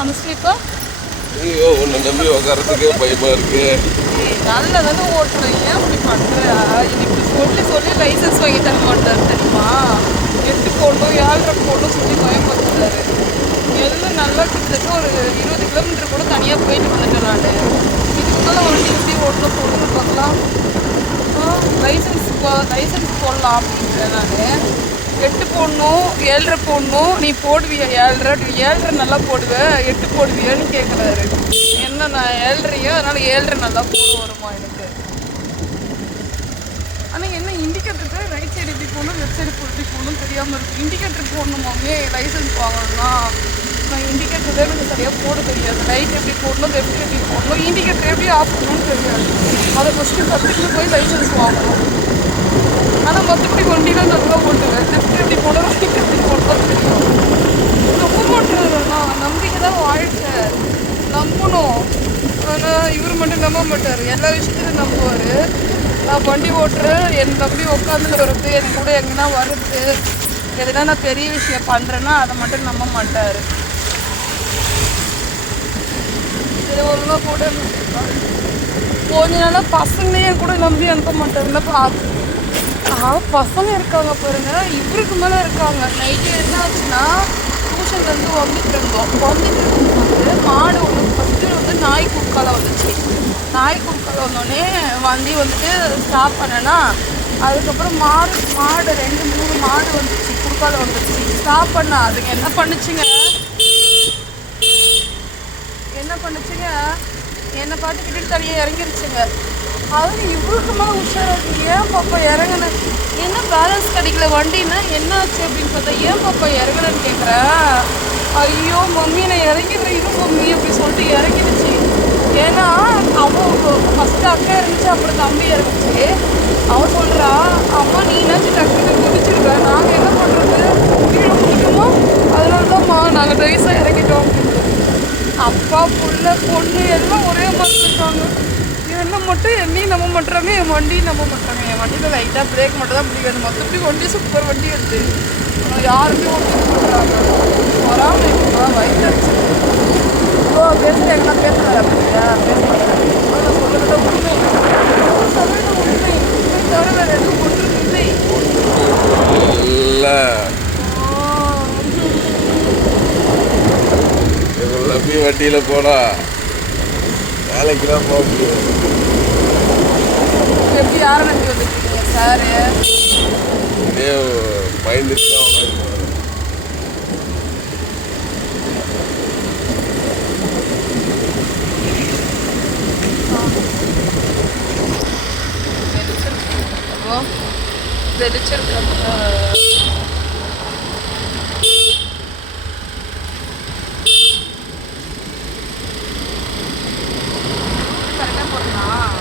அந்த ஸ்லீப்பா ஐயோ உன்னை நம்பி உட்காரத்துக்கே பயமா இருக்கு. நல்ல தானே ஓட்டுறேன், ஏன் அப்படி பண்ணுற? எனக்கு சொல்லி சொல்லி லைசன்ஸ் வாங்கி தர மாட்டார் தெரியுமா? 8 போடணும் 7.5 போடணும் சொல்லி பயன்படுத்துறாரு. எல்லாம் நல்லா கிட்டத்தட்ட ஒரு 20 கிலோமீட்டர் கூட தனியாக போயிட்டு வந்துட்டேன் நான். இதுக்கு மேலே வண்டி எப்படி ஓட்டணும் சொல்லுங்க பார்க்கலாம். லைசன்ஸ் போடலாம் அப்படின்றேன் நான். 8 போடணும் 7.5 போடணும், நீ போடுவியா 7.5 நல்லா போடுவேன், 8 போடுவியான்னு கேட்குறாரு. என்ன நான் 7.5 அதனால் 7.5 நல்லா போட வருமா எனக்கு? ஆனால் என்ன இண்டிகேட்டருக்கு ரைட் சைடு எப்படி போகணும் லெஃப்ட் சைடு எப்படி போகணும் தெரியாமல் இருக்குது. இண்டிகேட்டர் போடணுமாமே லைசன்ஸ் வாங்கணும்னா நான் இண்டிகேட்டர் தான் எனக்கு சரியாக போட தெரியாது. லைட் எப்படி போடணும் லெஃப்ட் எப்படி போடணும் இண்டிகேட்டர் எப்படி ஆஃப் பண்ணணும்னு தெரியாது. அதை ஃபஸ்ட்டு கற்றுக்கிட்டு போய் லைசன்ஸ் வாங்கணும். ஆனால் மற்றபடி வண்டிலாம் நல்லா ஓட்டுவேன். லெஃப்ட் எப்படி போடணும் ரைட் எப்படி போடணும் தெரியும். நம்ப மாட்டாருண்ணா, நம்பிக்கை தான் வாழ்க்கை, நம்பணும். ஆனால் இவர் மட்டும் நம்ப மாட்டார், எல்லா விஷயத்தையும் நம்புவார். நான் வண்டி ஓட்டுறேன், என் தம்பி உட்காந்துட்டு வருது, என் கூட எங்கன்னா வருது, எதுனா நான் பெரிய விஷயம் பண்ணுறேன்னா அதை மட்டும் நம்ப மாட்டார். சரி ஒழுங்காக கூட கொஞ்ச நாளாக பசங்களே என் கூட நம்பி அனுப்ப மாட்டாருன்னு பார்த்து பசங்க இருக்காங்க பாருங்க, இவருக்கு மேலே இருக்காங்க. நைட்டு என்ன ஆச்சுன்னா டியூஷன்லேருந்து வந்துட்டு இருக்கும்போது மாடு ஒன்று ஃபஸ்ட்டு வந்து நாய் குறுக்கால வந்துச்சு. நாய் குறுக்கால வந்தோடனே வண்டி வந்துட்டு ஸ்டாப் பண்ணேன்னா அதுக்கப்புறம் மாடு 2-3 மாடு வந்துச்சு, குறுக்கால வந்துச்சு. ஸ்டாப் பண்ணா அதுங்க என்ன பண்ணுச்சுங்க என்னை பார்த்துக்கிட்டு தனியாக இறங்கிருச்சுங்க. அது இவருக்கு மேலே உஷாராக ஏன் பாப்பா இறங்கினேன், என்ன பேலன்ஸ் கிடைக்கல வண்டின்னா என்ன ஆச்சு அப்படின்னு பார்த்தா ஏன் பாப்பா இறங்கினேன்னு கேட்குறேன். ஐயோ மம்மி நான் இறங்கிடுறேன் இது மம்மி அப்படி சொல்லிட்டு இறங்கிடுச்சு. ஏன்னா அவன் ஃபஸ்ட்டு அக்கா இருந்துச்சு அப்புறம் தம்பி இறங்குச்சு. அவன் சொல்கிறா அம்மா நீனாச்சும் டக்குன்னு குதிச்சிருக்க, நாங்கள் என்ன பண்ணுறது கீழே குதிக்குமோ அதனால தான்மா நாங்கள் ரைஸாக இறங்கிட்டோம் அப்படின்னு. அப்பா புள்ள பொண்ணு எல்லாம் ஒரே மாதிரி இருக்காங்க. என்ன மட்டும் என்னையும் நம்ப மாட்டுறாங்க, என் வண்டியும் நம்ப மாட்டாங்க. என் வண்டியில் லைட்டாக பிரேக் மட்டும் தான் பிடிக்காது, மற்றபடி வண்டி சூப்பர் வண்டி வருது. யாருமே ஒன்றும் பண்ணுறாங்க வராமல் இருக்கலாம் வயசாச்சு. ஓ பேசுகிற எங்கன்னா பேசுகிறாரு அப்படியா பேச மாட்டேன். நான் சொல்லுறத உண்மை உண்மை தவிர வேறு எதுவும் ஒன்றும் இல்லை. நம்பி வண்டியில் போனா வேலைக்கெல்லாம் போக முடியாது. எப்படி யாரை நம்பி வந்துருக்கீங்க சார்? இதே பயந்துட்டு தான் வெளிச்சிருக்க கரெக்டாக போடலாம்.